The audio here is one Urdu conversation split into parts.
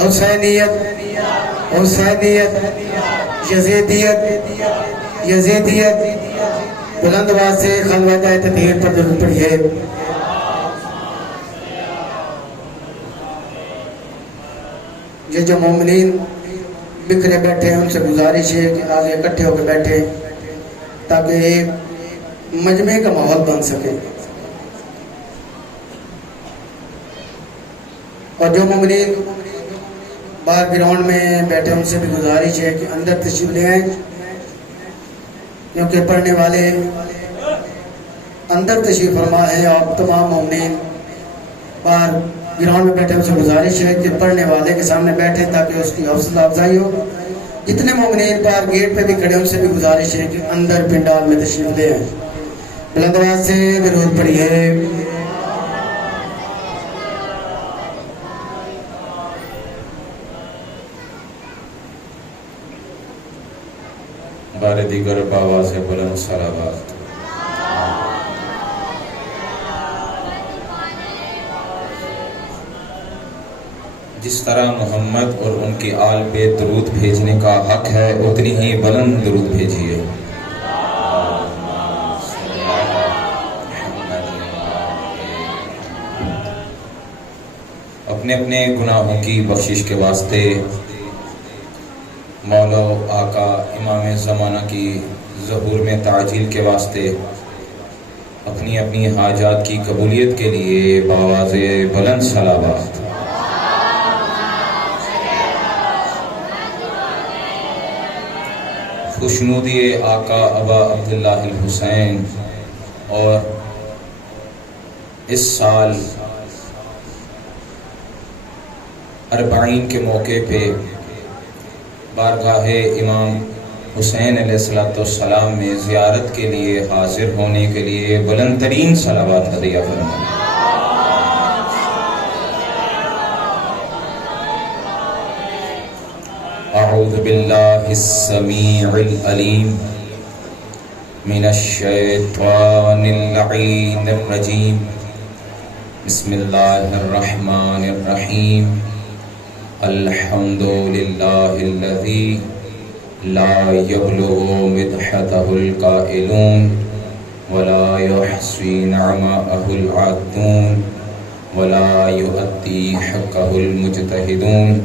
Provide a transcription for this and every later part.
حسینیت حسینیت یزیدیت یزیدیت بلند آواز سے خلوت تطہیر پر درود پڑھیے۔ یہ جو مومنین بکھرے بیٹھے ہیں ان سے گزارش ہے کہ آگے اکٹھے ہو کے بیٹھے تاکہ ایک مجمع کا ماحول بن سکے، اور جو مومنین باہر گراؤنڈ میں بیٹھے ان سے بھی گزارش ہے کہ اندر تشریف لے آئیں، کیونکہ پڑھنے والے اندر تشریف فرما ہے، اور تمام مومنین باہر گراؤنڈ میں بیٹھے ان سے گزارش ہے کہ پڑھنے والے کے سامنے بیٹھے تاکہ اس کی حوصلہ افزائی ہو۔ جتنے مومنین باہر گیٹ پہ بھی کھڑے ان سے بھی گزارش ہے کہ اندر پنڈال میں تشریف لے آئیں۔ بلند آواز سے درود پڑھیے۔ بار دیگر بآواز بلند صلوات۔ جس طرح محمد اور ان کی آل پہ درود بھیجنے کا حق ہے اتنی ہی بلند درود بھیجیے۔ اپنے اپنے گناہوں کی بخشش کے واسطے مولا و آقا امام زمانہ کی ظہور میں تعجیل کے واسطے اپنی اپنی حاجات کی قبولیت کے لیے بآواز بلند صلوات۔ خوشنودی آقا ابا عبداللہ الحسین، اور اس سال اربعین کے موقع پہ بارگاہ امام حسین علیہ السلام میں زیارت کے لیے حاضر ہونے کے لیے بلند ترین صلوات ہدیہ فرمائیں۔ اعوذ باللہ السمیع العلیم من الشیطان اللعین الرجیم، بسم اللہ الرحمن الرحیم، الحمد للہ الذی لا یبلغ مدحتہ القائلون ولا یحصی نعماءہ العادون ولا یؤدی حقہ المجتہدون،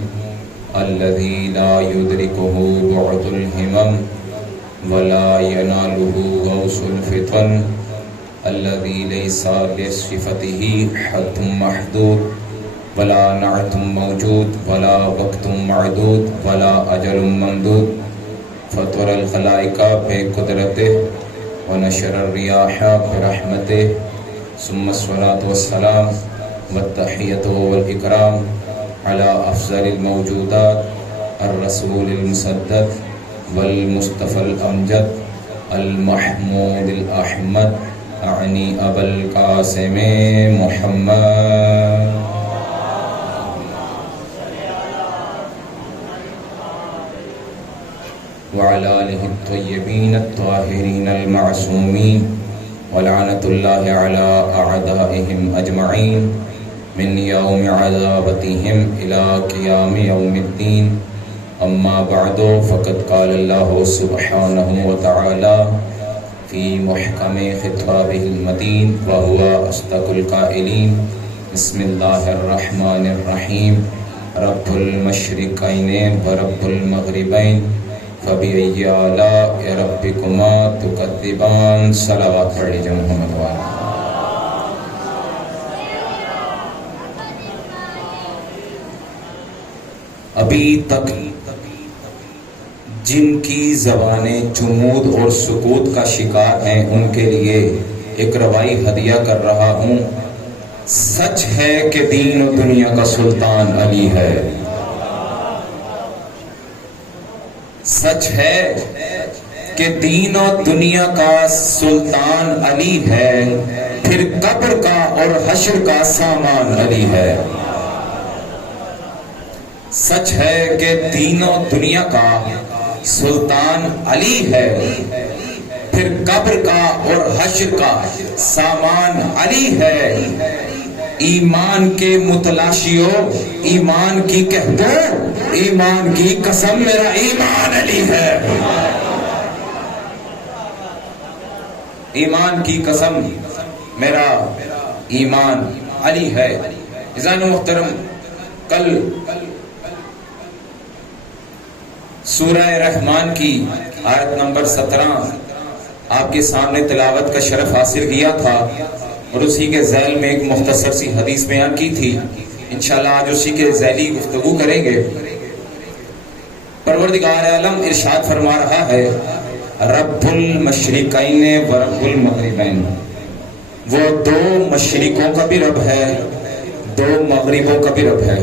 الذي لا يدركه بعد الهمم ولا يناله غوث الفتن، الذي ليس لصفته حد محدود ولا نعت موجود ولا وقت معدود ولا اجل ممدود، فطر الخلائق بقدرته ونشر الرياح برحمته، ثم الصلاة والسلام والتحية والإكرام على أفضل الموجودات الرسول المسدد والمصطفى الأمجد المحمود الأحمد، أعني أبا القاسم محمد وعلى آله الطيبين الطاهرين المعصومين، ولعنة الله على أعدائهم أجمعين من يوم عذابتهم إلى قيام يوم الدين، أما بعد، فقد قال الله سبحانه وتعالى في محكم خطابه المتين وهو أصدق القائلين، بسم الله الرحمن الرحيم، رب المشرقين ورب المغربين فبأي آلاء ربكما تكذبان۔ صلوات پڑھ لیجیے محمد والا۔ ابھی تک جن کی زبانیں جمود اور سکوت کا شکار ہیں ان کے لیے ایک روائی ہدیہ کر رہا ہوں۔ سچ ہے کہ دین و دنیا کا سلطان علی ہے، سچ ہے کہ دین و دنیا کا سلطان علی ہے، پھر قبر کا اور حشر کا سامان علی ہے۔ سچ ہے کہ دین و دنیا کا سلطان علی ہے، پھر قبر کا اور حشر کا سامان علی ہے۔ ایمان کے متلاشیوں ایمان کی کہہ دو، ایمان کی قسم میرا ایمان علی ہے، ایمان کی قسم میرا ایمان علی ہے۔ عزیزان محترم، کل سورہ رحمان کی آیت نمبر 17 آپ کے سامنے تلاوت کا شرف حاصل کیا تھا، اور اسی کے ذیل میں ایک مختصر سی حدیث بیان کی تھی۔ انشاءاللہ آج اسی کے ذیلی گفتگو کریں گے۔ پروردگار عالم ارشاد فرما رہا ہے، رب المشرقین و رب المغربین، وہ دو مشرقوں کا بھی رب ہے، دو مغربوں کا بھی رب ہے۔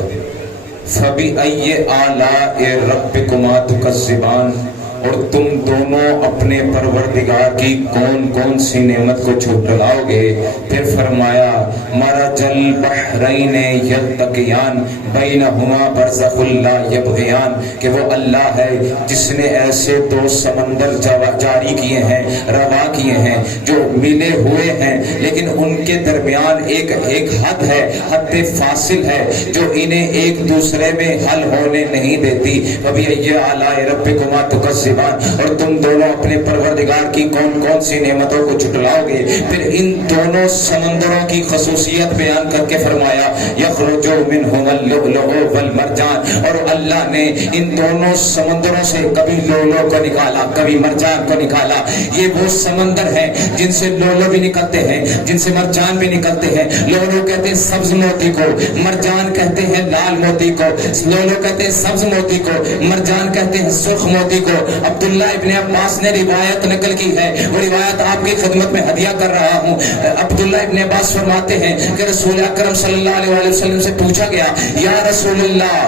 فَبِأَيِّ آلَاءِ رَبِّكُمَا تُكَذِّبَانِ، اور تم دونوں اپنے پروردگار کی کون کون سی نعمت کو جھٹلاؤ گے؟ پھر فرمایا مرج البحرین یلتقیان بینہما برزخ لا یبغیان، کہ وہ اللہ ہے جس نے ایسے دو سمندر جاری کیے ہیں، روا کیے ہیں، جو ملے ہوئے ہیں لیکن ان کے درمیان ایک حد ہے، حد فاصل ہے جو انہیں ایک دوسرے میں حل ہونے نہیں دیتی۔ فَبِأَيِّ آلَاءِ رَبِّكُمَا تُكَذِّبَانِ، اور تم دونوں اپنے پروردگار کی کون کون سی نعمتوں کو جھٹلاؤ گے؟ پھر ان دونوں سمندروں کی خصوصیت بیان کر کے فرمایا یخرج منہما اللؤلؤ والمرجان، اور اللہ نے ان دونوں سمندروں سے کبھی لؤلؤ کو نکالا، کبھی مرجان کو نکالا۔ یہ وہ سمندر ہیں جن سے لؤلؤ بھی نکلتے ہیں، جن سے مرجان بھی نکلتے ہیں۔ لؤلؤ کہتے ہیں سبز موتی کو، مرجان کہتے ہیں لال موتی کو، لؤلؤ کہتے ہیں سبز موتی کو، مرجان کہتے ہیں سرخ موتی کو۔ عبداللہ ابن عباس نے روایت نقل کی ہے، وہ روایت آپ کی خدمت میں ہدیہ کر رہا ہوں۔ عبداللہ ابن عباس فرماتے ہیں کہ رسول اکرم صلی اللہ علیہ وسلم سے پوچھا گیا یا رسول اللہ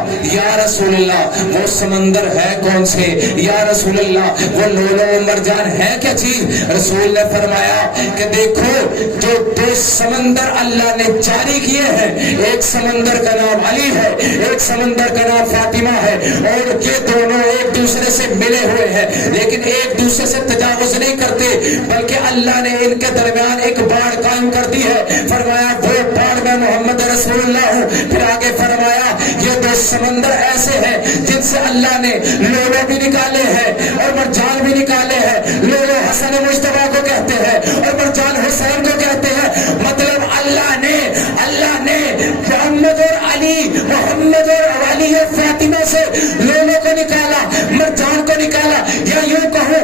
وہ سمندر ہے کون سے؟ یا رسول اللہ وہ لؤلؤ و مرجان ہے کیا چیز؟ رسول نے فرمایا کہ دیکھو جو دو سمندر اللہ نے جاری کیے ہیں، ایک سمندر کا نام علی ہے، ایک سمندر کا نام فاطمہ ہے، اور یہ دونوں ایک دوسرے سے ملے ہوئے ہیں لیکن ایک دوسرے سے تجاوز نہیں کرتے، بلکہ اللہ نے ان کے درمیان ایک باڑ قائم کر دی ہے۔ فرمایا وہ باڑ میں محمد رسول اللہ ہوں۔ پھر آگے فرمایا یہ دو سمندر ایسے ہیں جن سے اللہ نے لؤلؤ بھی نکالے ہیں اور مرجان بھی نکالے ہیں۔ لؤلؤ حسن مجتبیٰ کو کہتے ہیں اور مرجان حسین کو کہتے ہیں۔ مطلب اللہ نے محمد اور علی فاطمہ سے لؤلؤ کو نکالا، مرجان کو نکالا، یا یوں کہو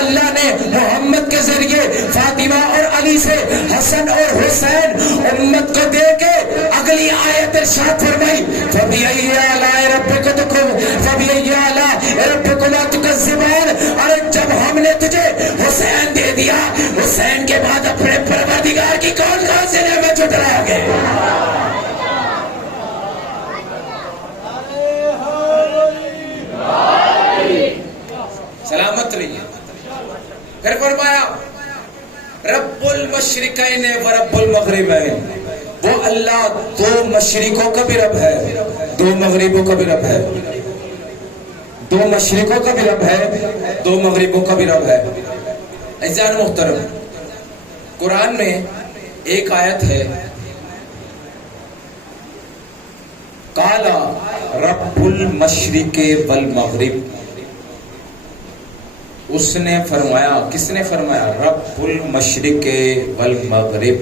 اللہ نے محمد کے ذریعے فاطمہ اور علی سے حسن اور حسین امت کو دے کے اگلی آیت ارشاد فرمائی فَبِأَيِّ آلَاءِ رَبِّكُمَا تُكَذِّبَانِ، ارے جب ہم نے تجھے حسین دے دیا، حسین کے بعد اپنے پروردگار کی کون کون سے نعمت جھٹلا گے؟ سلامت رہیے۔ پھر فرمایا رب المشرقین و رب المغربین، وہ اللہ دو مشرقوں کا بھی رب ہے، دو مغربوں کا بھی رب ہے، دو مشرقوں کا بھی رب ہے، دو مغربوں کا بھی رب ہے۔ عزیزان محترم، قرآن میں ایک آیت ہے قالا رب المشرق والمغرب، اس نے فرمایا، کس نے فرمایا؟ رب المشرق والمغرب،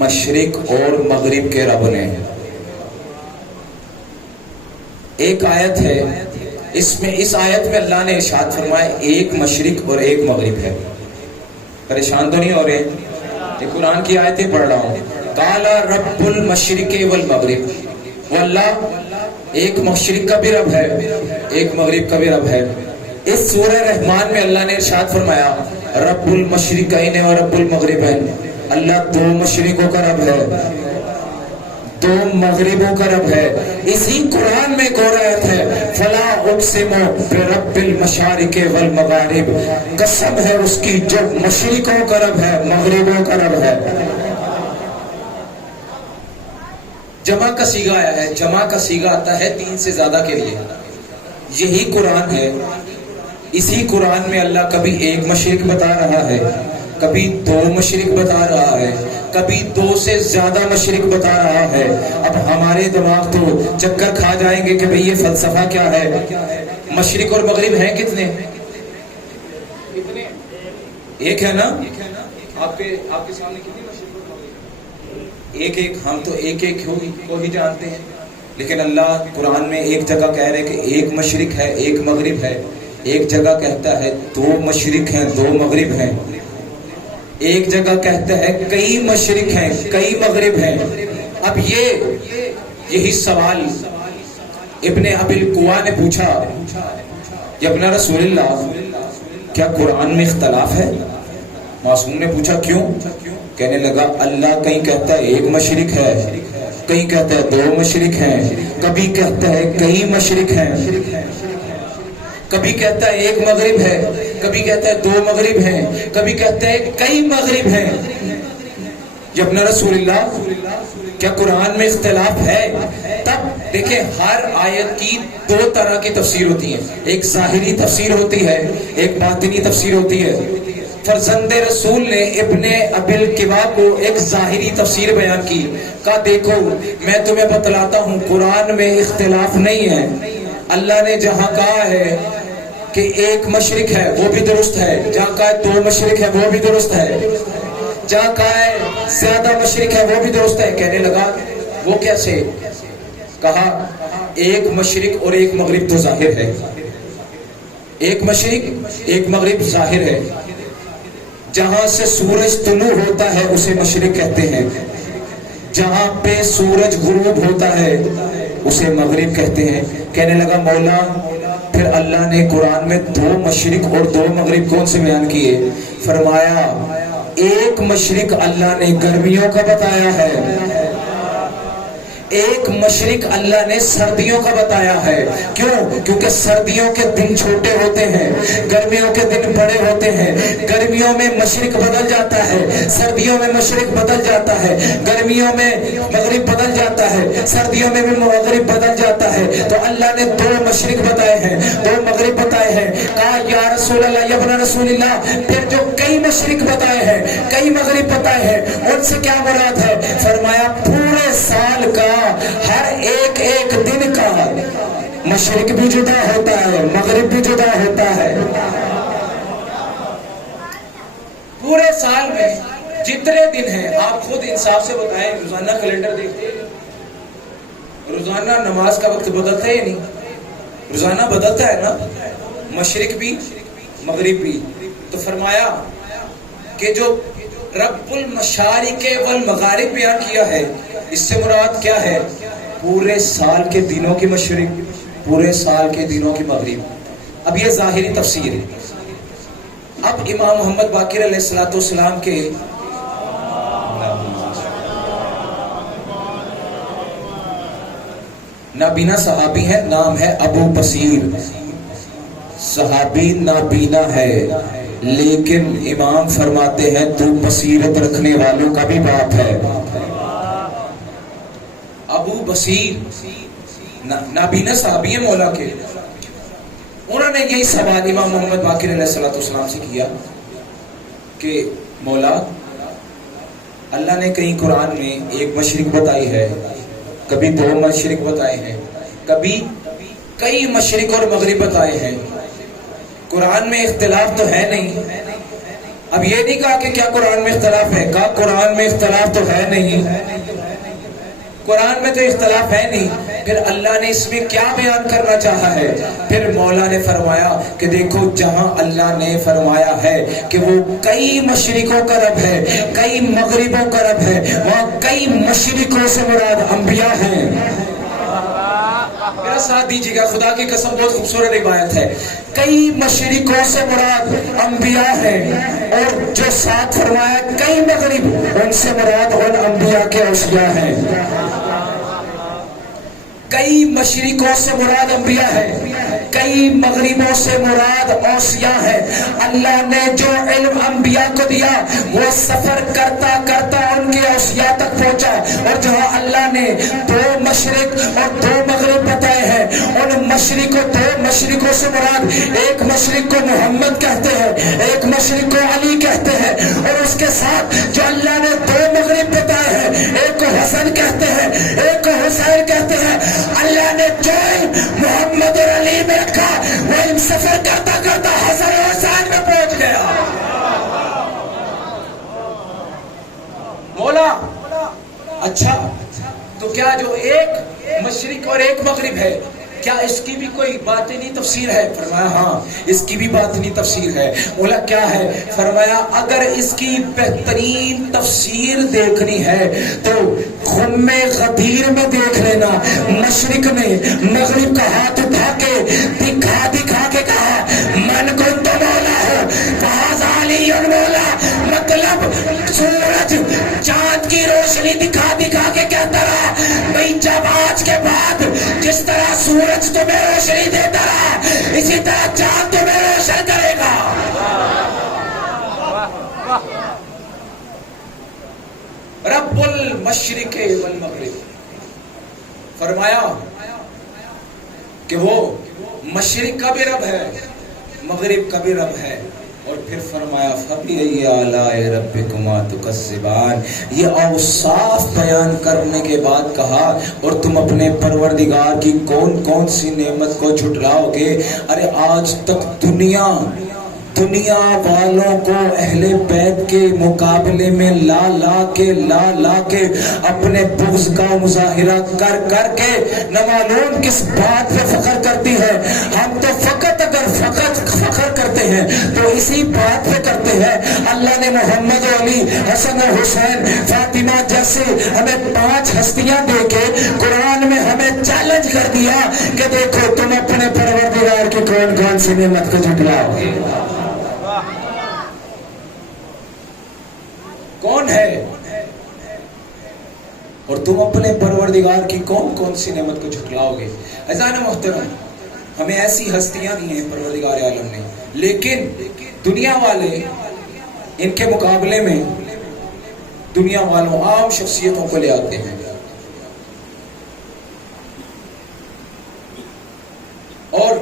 مشرق اور مغرب کے رب نے۔ ایک آیت ہے اس آیت میں اللہ نے ارشاد فرمایا ایک مشرق اور ایک مغرب ہے۔ پریشان تو نہیں ہو رہے؟ یہ قرآن کی آیتیں پڑھ رہا ہوں۔ قالا رب المشرق والمغرب، وہ اللہ ایک مشرق کا بھی رب ہے، ایک مغرب کا بھی رب ہے۔ اس سورہ رحمان میں اللہ نے ارشاد فرمایا رب المشرقین و رب المغربین، اللہ دو مشرقوں کا رب ہے، دو مغربوں کا رب ہے۔ اسی قرآن میں ایک اور آیت ہے فلا اقسم برب المشارق والمغارب، قسم ہے اس کی جو مشرقوں کا رب ہے، مغربوں کا رب ہے۔ جمع کا صیغہ آیا ہے، جمع کا صیغہ آتا ہے تین سے زیادہ کے لیے، یہی قرآن ہے۔ اسی قرآن میں اللہ کبھی ایک مشرق بتا رہا ہے، کبھی 2 مشرق بتا رہا ہے، کبھی 2 سے زیادہ مشرق بتا رہا ہے۔ اب ہمارے دماغ تو چکر کھا جائیں گے کہ بھئی یہ فلسفہ کیا ہے؟ مشرق اور مغرب ہیں کتنے؟ ایک ہے نا؟ آپ کے سامنے کتنی مشرق اور مغرب؟ ایک۔ ہم تو ایک کو ہی جانتے ہیں، لیکن اللہ قرآن میں ایک جگہ کہہ رہے کہ ایک مشرق ہے ایک مغرب ہے، ایک جگہ کہتا ہے 2 مشرق ہیں 2 مغرب ہیں، ایک جگہ کہتا ہے کئی مشرق ہیں کئی مغرب ہیں۔ اب یہی سوال ابن ابی القوا نے پوچھا کہ ابن رسول اللہ کیا قرآن میں اختلاف ہے؟ معصوم نے پوچھا کیوں؟ کہنے لگا اللہ کہیں کہتا ہے 1 مشرق ہے، کہیں کہتا ہے 2 مشرق ہیں، کبھی کہتا ہے کئی مشرق ہیں، کبھی کہتا ہے 1 مغرب ہے، کبھی کہتا ہے 2 مغرب ہیں، کبھی کہتا ہے کئی مغرب ہیں۔ یا ابن رسول اللہ کیا قرآن میں اختلاف ہے؟ تب دیکھیں ہر آیت کی 2 طرح کی تفسیر ہوتی ہے، ایک ظاہری تفسیر ہوتی ہے، ایک باطنی تفسیر ہوتی ہے۔ فرزند رسول نے ابن ابی القوا کو ایک ظاہری تفسیر بیان کی، کہا دیکھو میں تمہیں بتلاتا ہوں قرآن میں اختلاف نہیں ہے، اللہ نے جہاں کہا ہے کہ 1 مشرق ہے وہ بھی درست ہے، جہاں کہا ہے 2 مشرق ہے وہ بھی درست ہے، جہاں کہا ہے زیادہ مشرق ہے وہ بھی درست ہے۔ کہنے لگا وہ کیسے؟ کہا 1 مشرق اور 1 مغرب تو ظاہر ہے، 1 مشرق 1 مغرب ظاہر ہے، جہاں سے سورج طلوع ہوتا ہے اسے مشرق کہتے ہیں، جہاں پہ سورج غروب ہوتا ہے اسے مغرب کہتے ہیں۔ کہنے لگا مولا پھر اللہ نے قرآن میں 2 مشرق اور 2 مغرب کون سے بیان کیے؟ فرمایا 1 مشرق اللہ نے گرمیوں کا بتایا ہے، 1 مشرق اللہ نے سردیوں کا بتایا ہے۔ کیوں؟ کیونکہ سردیوں کے دن چھوٹے ہوتے ہیں، گرمیوں کے دن بڑے ہوتے ہیں، گرمیوں میں مشرق بدل جاتا ہے، سردیوں میں مشرق بدل جاتا ہے، گرمیوں میں مغرب بدل جاتا ہے، سردیوں میں بھی مغرب بدل جاتا ہے۔ تو اللہ نے 2 مشرق بتائے ہیں 2 مغرب بتائے ہیں۔ کہا یا رسول اللہ یا ابن رسول اللہ پھر جو کئی مشرق بتائے ہیں کئی مغرب بتائے ہیں ان سے کیا مراد ہے؟ فرمایا پورے سال کا ہر ایک دن کا مشرق بھی جدا ہوتا ہے مغرب بھی جدا ہوتا ہے۔ پورے سال میں جتنے دن ہیں آپ خود انصاف سے بتائیں، روزانہ کیلنڈر دیکھتے ہیں، روزانہ نماز کا وقت بدلتا ہے یا نہیں؟ روزانہ بدلتا ہے نا، مشرق بھی مغرب بھی۔ تو فرمایا کہ جو رب المشارق والمغارب بیان کیا ہے اس سے مراد کیا ہے؟ پورے سال کے دنوں کی مشرق، پورے سال کے دنوں کی مغرب۔ اب یہ ظاہری تفسیر ہے۔ اب امام محمد باقر علیہ السلام کے نابینا صحابی ہیں، نام ہے ابو بصیر، صحابی نابینا ہے لیکن امام فرماتے ہیں تو بصیرت رکھنے والوں کا بھی باپ ہے۔ ابو بصیر نابینا صحابی ہیں مولا کے، انہوں نے یہی سوال امام محمد باقر علیہ السلام سے کیا کہ مولا اللہ نے کہیں قرآن میں 1 مشرق بتائی ہے، کبھی 2 مشرق بتائے ہیں، کبھی کئی مشرق اور مغرب بتائے ہیں، قرآن میں اختلاف تو ہے نہیں۔ اب یہ نہیں کہا کہ کیا قرآن میں اختلاف ہے، کہا قرآن میں اختلاف تو ہے نہیں، قرآن میں تو اختلاف ہے نہیں، پھر اللہ نے اس میں کیا بیان کرنا چاہا ہے؟ پھر مولا نے فرمایا کہ دیکھو جہاں اللہ نے فرمایا ہے کہ وہ کئی مشرقوں کا رب ہے کئی مغربوں کا رب ہے، وہاں کئی مشرقوں سے مراد انبیاء ہیں۔ میرا ساتھ دیجیے گا، خدا کی قسم بہت خوبصورت روایت ہے، کئی مشرقوں سے مراد انبیاء ہیں، اور جو ساتھ فرمایا کئی مغرب ان سے مراد ان انبیاء کے اوصیاء ہیں۔ کئی مشرقوں سے مراد انبیاء ہے، کئی مغربوں سے مراد اوصیاء ہے۔ اللہ نے جو علم انبیاء کو دیا وہ سفر کرتا کرتا ان کے اوصیاء تک پہنچا، اور جہاں اللہ نے 2 مشرق اور 2 مغرب بتائے ہیں ان مشرقوں 2 مشرقوں سے مراد 1 مشرق کو محمد کہتے ہیں، 1 مشرق کو علی کہتے ہیں، اور اس کے ساتھ جو اللہ نے دو مغرب بتائے ہیں، ایک کو حسن کہتے ہیں، ایک کو حسین کہتے ہیں، اللہ نے جو محمد اور علی میں رکھا وہ ان سفر کرتا کرتا حسن اور حسین میں پہنچ گیا۔ مولا اچھا تو کیا جو ایک مشرق اور ایک مغرب ہے، کیا اس کی بھی کوئی باطنی تفسیر ہے؟ فرمایا ہاں اس کی بھی باطنی تفسیر ہے۔ مولا کیا ہے؟ فرمایا اگر اس کی بہترین تفسیر دیکھنی ہے تو خم غدیر میں دیکھ لینا، مشرق نے مغرب کا ہاتھ اٹھا کے دکھا دکھا کے کہا من کو تو مولا ہو، کہا ذالی اور مولا، مطلب سورج چاند کی روشنی دکھا دکھا کے کہتا رہا بھئی جب آج کے بعد جس طرح سورج تمہیں روشنی دیتا رہا اسی طرح چاند تمہیں روشن کرے گا۔ رب المشرق والمغرب، فرمایا کہ وہ مشرق کا بھی رب ہے، مغرب کا بھی رب ہے، اور پھر فرمایا فَبِأَيِّ آلَاءِ رَبِّكُمَا تُكَذِّبَانِ، یہ اوصاف بیان کرنے کے بعد کہا اور تم اپنے پروردگار کی کون کون سی نعمت کو جھٹلاؤ گے۔ ارے آج تک دنیا والوں کو اہل بیت کے مقابلے میں لا کے اپنے بغض کا مظاہرہ کر کر کے نہ معلوم کس بات پہ فخر کرتی ہے۔ ہم تو اگر فخر کرتے ہیں تو اسی بات پہ کرتے ہیں، اللہ نے محمد و علی، حسن و حسین، فاطمہ جیسے ہمیں 5 ہستیاں دے کے قرآن میں ہمیں چیلنج کر دیا کہ دیکھو تم اپنے پروردگار کی کون کون سی نعمت کو جھٹلاؤ گے۔ کون ہے اور تم اپنے پروردگار کی کون کون سی نعمت کو جھٹلاؤ گے۔ عزیزان محترم، ہمیں ایسی ہستیاں دی ہیں پروردگار عالم نے، لیکن دنیا والے ان کے مقابلے میں دنیا والوں عام شخصیتوں کو لے آتے ہیں، اور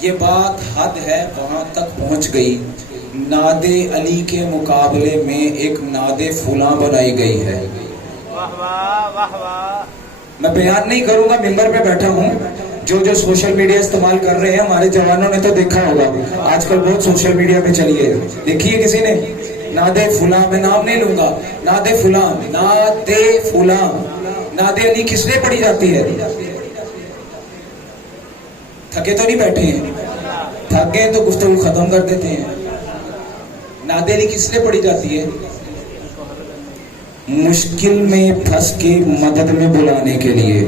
یہ بات حد ہے وہاں تک پہنچ گئی، ناد علی کے مقابلے میں ایک ناد فلاں بنائی گئی ہے۔ میں بیان نہیں کروں گا، ممبر پہ بیٹھا ہوں، جو سوشل میڈیا استعمال کر رہے ہیں ہمارے جوانوں نے تو دیکھا ہوگا، آج کل بہت سوشل میڈیا پہ چلی ہے، دیکھیے کسی نے ناد فلاں، میں نام نہیں لوں گا، ناد فلاں، ناد علی کس لیے پڑھی جاتی ہے؟ تھکے تو نہیں بیٹھے ہیں، تھک گئے تو گفتگو ختم کر دیتے ہیں۔ ناد علی کس لیے پڑھی جاتی ہے؟ مشکل میں پھنس کے مدد میں بلانے کے لیے،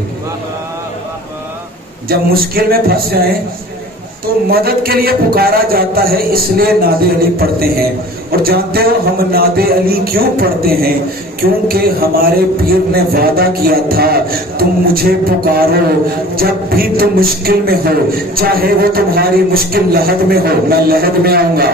جب مشکل میں پھنس جائیں تو مدد کے لیے پکارا جاتا ہے، اس لیے ناد علی پڑھتے ہیں۔ اور جانتے ہو ہم ناد علی کیوں پڑھتے ہیں؟ کیونکہ ہمارے پیر نے وعدہ کیا تھا تم مجھے پکارو جب بھی تم مشکل میں ہو، چاہے وہ تمہاری مشکل لحد میں ہو، میں لحد میں آؤں گا۔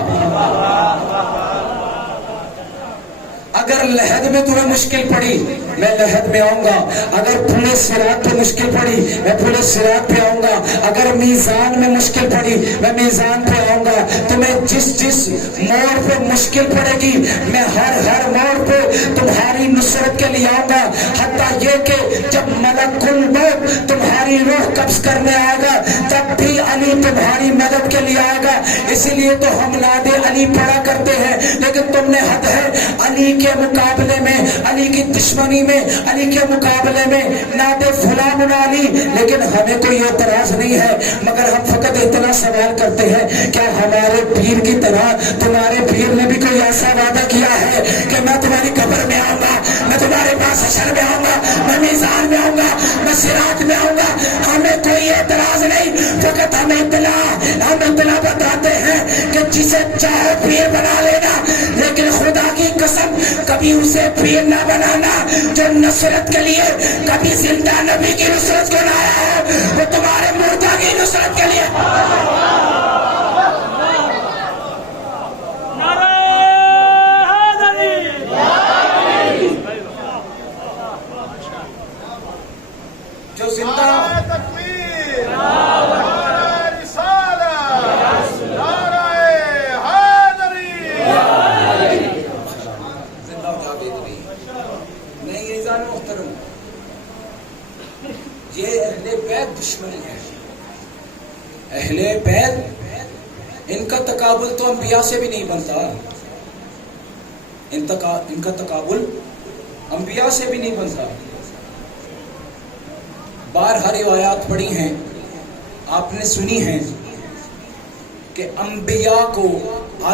اگر لحد میں تمہیں مشکل پڑی میں لحد میں آؤں گا، اگر پورے صراط پہ مشکل پڑی میں پورے صراط پہ آؤں گا، اگر میزان میں مشکل پڑی میں میزان پہ آؤں گا۔ تمہیں جس موڑ پہ مشکل پڑے گی میں ہر موڑ پہ تمہاری نصرت کے لیے آؤں گا، حتیٰ یہ کہ جب ملک الموت تمہاری روح قبض کرنے آئے گا تب بھی علی تمہاری مدد کے لیے آئے گا۔ اسی لیے تو ہم ناد علی پڑھا کرتے ہیں، لیکن تم نے حد ہے علی کے مقابلے میں، علی کی دشمنی میں، علی کے مقابلے میں ناد فلاں بنا لی۔ لیکن ہمیں کوئی اعتراض نہیں ہے، مگر ہم فقط اتنا سوال کرتے ہیں کیا ہمارے پیر کی طرح تمہارے پیر نے بھی کوئی ایسا وعدہ کیا ہے کہ میں تمہاری قبر میں آؤں گا، میں تمہارے پاس حشر میں آؤں گا، میں میزان میں آؤں گا، میں صراط میں آؤں گا؟ ہمیں کوئی اعتراض نہیں، فقط ہم اطلاع بتاتے ہیں کہ جسے چاہے پیر بنا لینا، لیکن خدا کی قسم کبھی اسے پیر نہ بنانا جو نصرت کے لیے کبھی زندہ نبی کی نصرت کو نہ آیا ہے، وہ تمہارے مردہ کی نصرت کے لیے۔ جو زندہ دشمنی ہے. اہل بیت ان کا تقابل تو انبیاء سے بھی نہیں بنتا. ان کا تقابل انبیاء سے بھی نہیں بنتا. بارہا روایات پڑھی ہیں، آپ نے سنی ہیں کہ انبیاء کو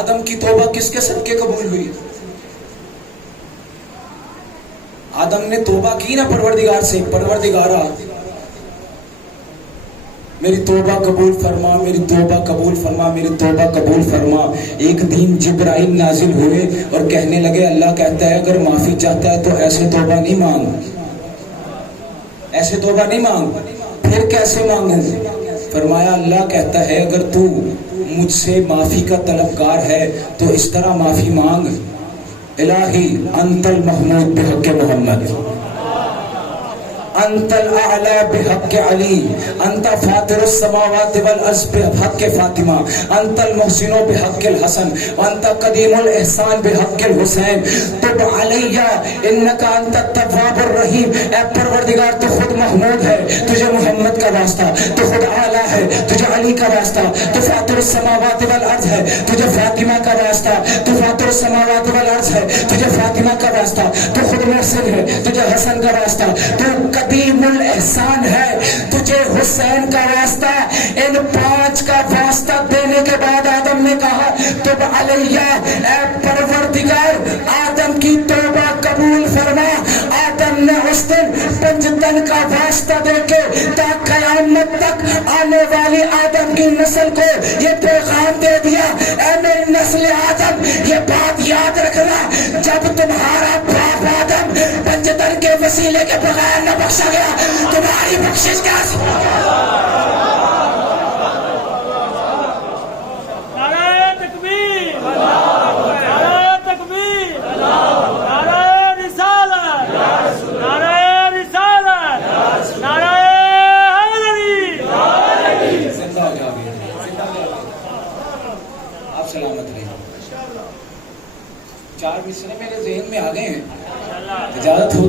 آدم کی توبہ کس کے صدقے قبول ہوئی؟ آدم نے توبہ کی نا پروردگار سے، پروردگارا میری توبہ قبول فرما، میری توبہ قبول فرما، میری توبہ قبول فرما. ایک دن جبرائیل نازل ہوئے اور کہنے لگے اللہ کہتا ہے اگر معافی چاہتا ہے تو ایسے توبہ نہیں مانگ، ایسے توبہ نہیں مانگ. پھر کیسے مانگوں؟ فرمایا اللہ کہتا ہے اگر تو مجھ سے معافی کا طلبگار ہے تو اس طرح معافی مانگ، الہی انت المحمود بحق محمد، انت الاعلی بحق علی، انت فاطر السماوات والارض بحق فاطمہ، انت المحسن بحق الحسن، وانت قدیم الاحسان بحق الحسین، تب علی انک انت التواب الرحیم. اے پروردگار تو خود محمود ہے، تجھے محمد کا واسطہ، تو خود اعلی ہے، تجھے علی کا واسطہ، تو فاطر السماوات والارض ہے، تجھے فاطمہ کا واسطہ، تو فاطر السماوات والارض ہے، تجھے فاطمہ کا واسطہ، تو خود محسن ہے، تجھے حسن کا واسطہ، تو قدیم الاحسان ہے، تجھے حسین کا واسطہ. ان پانچ کا واسطہ دینے کے بعد آدم نے کہا تب علیہ، اے پروردگار آدم کی توبہ قبول فرما. آدم نے اس دن پنجتن کا واسطہ دے کے تا قیامت تک آنے والی آدم کی نسل کو یہ پیغام دے دیا، اے میری نسل آدم یہ بات یاد رکھنا، جب تمہارا باپ آدم پنجتن کے وسیلے کے بغیر نہ بخشا گیا، تمہاری بخشش کیسے؟ نعرہ تکبیر، نعرہ تکبیر، نعرہ رسالت، نعرہ رسالت، نعرہ حیدری. زندہ ہو جاؤ، آپ سلامت رہیے. 4 مصرے میرے ذہن میں آ گئے ہیں، اجازت ہو تو